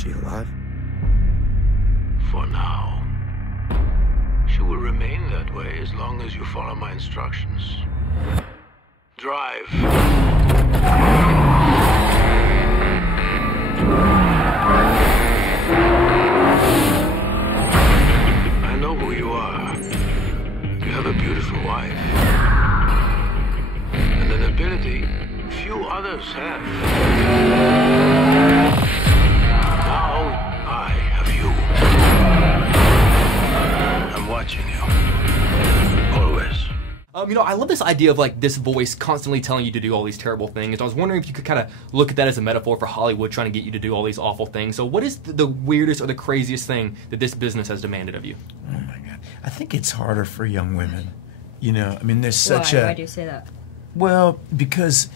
she alive? For now. She will remain that way as long as you follow my instructions. Drive. I know who you are. You have a beautiful wife. And an ability few others have. Now I have you. I'm watching you. Always. You know, I love this idea of like this voice constantly telling you to do all these terrible things. I was wondering if you could kind of look at that as a metaphor for Hollywood trying to get you to do all these awful things. So what is the weirdest or the craziest thing that this business has demanded of you? Oh my God. I think it's harder for young women. You know, I mean, there's such a... Why do you say that? Well, because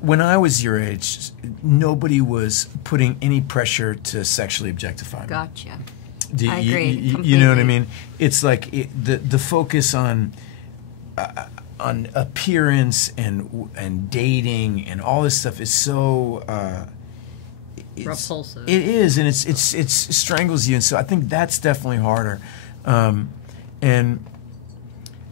when I was your age, nobody was putting any pressure to sexually objectify me. Gotcha. I agree. You know what I mean? It's like the focus on appearance and dating and all this stuff is so repulsive. It is, and it strangles you, and so I think that's definitely harder.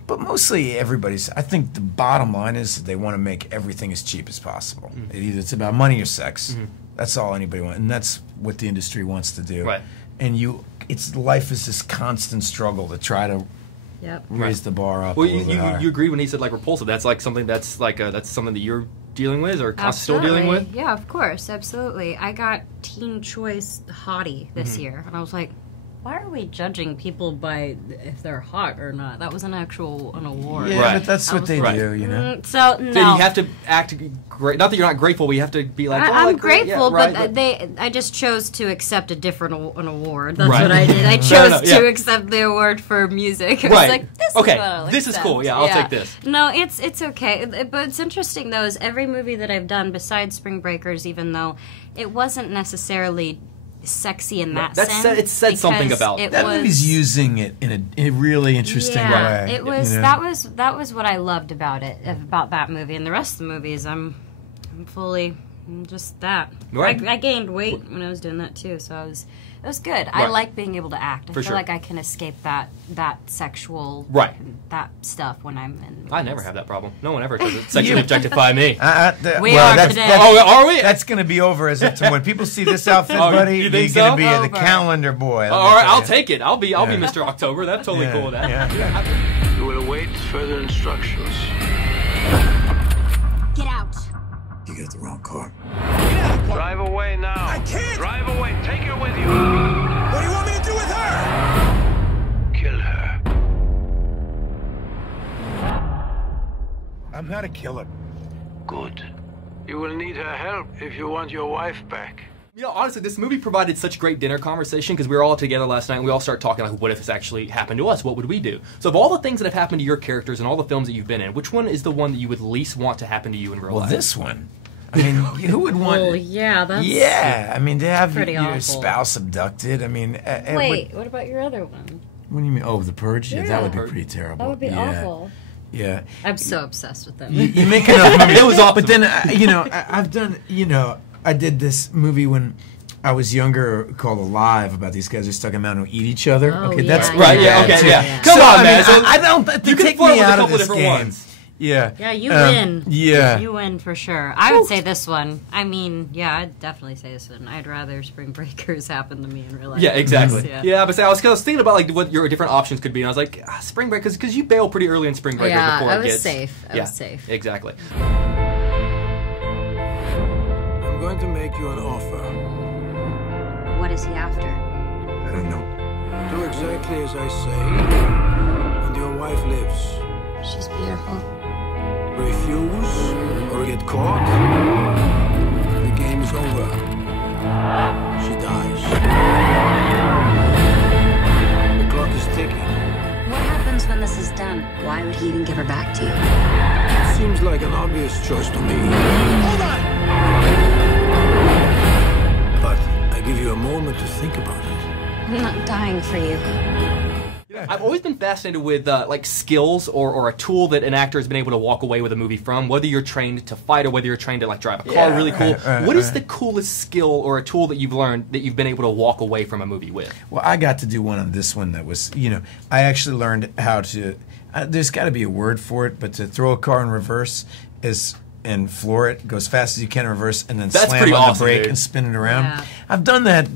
But mostly everybody's. I think the bottom line is that they want to make everything as cheap as possible. Mm-hmm. Either it's about money or sex. Mm-hmm. That's all anybody wants, and that's what the industry wants to do. Right. And life is this constant struggle to try to raise the bar up. Well, you agreed when he said like repulsive. That's like something that's something that you're dealing with or still dealing with. Yeah, of course, absolutely. I got Teen Choice Hottie this year, and I was like, why are we judging people by if they're hot or not? That was an award. Yeah, right. But that's what they do, you know. So no. So you have to act great. Not that you're not grateful, but you have to be like. I'm grateful, yeah, but I just chose to accept an award. That's what I did. I chose to accept the award for music. I was like, this is what I'll this is accept. cool. Yeah, I'll take this. No, it's okay. But it's interesting though. Is every movie that I've done besides Spring Breakers, even though it wasn't necessarily sexy in that sense. It said something about that movie's using it in a really interesting way. It was that was what I loved about it, about that movie, and the rest of the movies I'm fully just that. Right. I gained weight when I was doing that too, so it was good. Right. I like being able to act. I feel like I can escape that sexual that stuff when I'm in movies. I never have that problem. No one ever tries to sexually objectify me. We are today. Are we? That's going to be over as if when people see this outfit, buddy, you're going to be the calendar boy. All right, I'll take it. I'll be Mr. October. That's totally cool with that. Yeah. You will await further instructions. Get out. You got the wrong car. Drive away now. I can't. Drive away. Take her with you. What do you want me to do with her? Kill her. I'm not a killer. Good. You will need her help if you want your wife back. You know, honestly, this movie provided such great dinner conversation because we were all together last night and we all started talking like, what if this actually happened to us? What would we do? So of all the things that have happened to your characters and all the films that you've been in, which one is the one that you would least want to happen to you in real life? Well, this one. I mean, who would want... Well, yeah, that's... Yeah, I mean, to have your awful. spouse abducted, I mean... Wait, what about your other one? What do you mean? Oh, The Purge? Yeah, that would be pretty terrible. That would be awful. Yeah. I'm so obsessed with that. You make enough movies. It was awful. But then, I've done, I did this movie when I was younger called Alive about these guys who are stuck in a mountain who eat each other. Oh, that's right. Yeah, okay, yeah. Come on, man. I don't... You take me out of this game. Yeah. Yeah, you win. Yeah. You win for sure. I would say this one. I mean, yeah, I'd definitely say this one. I'd rather Spring Breakers happen to me in real life. Yeah, exactly. Yeah, but I was thinking about like what your different options could be, and I was like, Spring Breakers, because you bail pretty early in Spring Breakers before it gets... safe. I was safe. Exactly. I'm going to make you an offer. What is he after? I don't know. Do exactly as I say, and your wife lives. She's beautiful. Refuse or get caught, the game is over. She dies. The clock is ticking. What happens when this is done? Why would he even give her back to you? It seems like an obvious choice to me. Hold on! But I give you a moment to think about it. I'm not dying for you. I've always been fascinated with like skills or a tool that an actor has been able to walk away with a movie from, whether you're trained to fight or whether you're trained to like drive a car really cool. What is the coolest skill or a tool that you've learned that you've been able to walk away from a movie with? Well, I got to do one on this one that was, I actually learned how to, there's got to be a word for it, but to throw a car in reverse and floor it, go as fast as you can in reverse, and then slam on the brake and spin it around. Yeah. I've done that,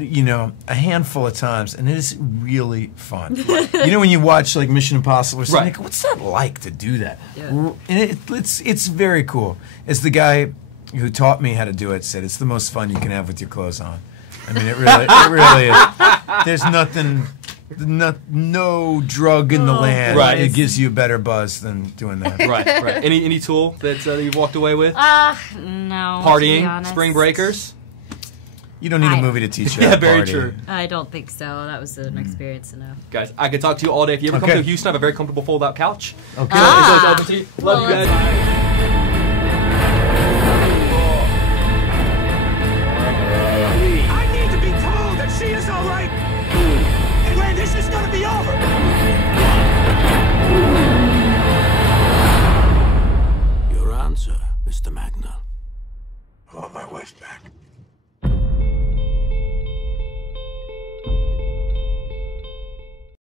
a handful of times, and it is really fun. When you watch like Mission Impossible or something, what's that like to do that? Yeah. And it's very cool. As the guy who taught me how to do it said, it's the most fun you can have with your clothes on. I mean, it really is. There's nothing. No drug in the land. Right. It gives you a better buzz than doing that. Right. Any tool that you've walked away with? No. Partying, spring breakers. You don't need a movie to teach you. Yeah, very true. I don't think so. That was an experience enough. Guys, I could talk to you all day. If you ever come to Houston, I have a very comfortable fold-out couch. Okay. It's open to you. Love you guys. She is all right. And when this is gonna be over.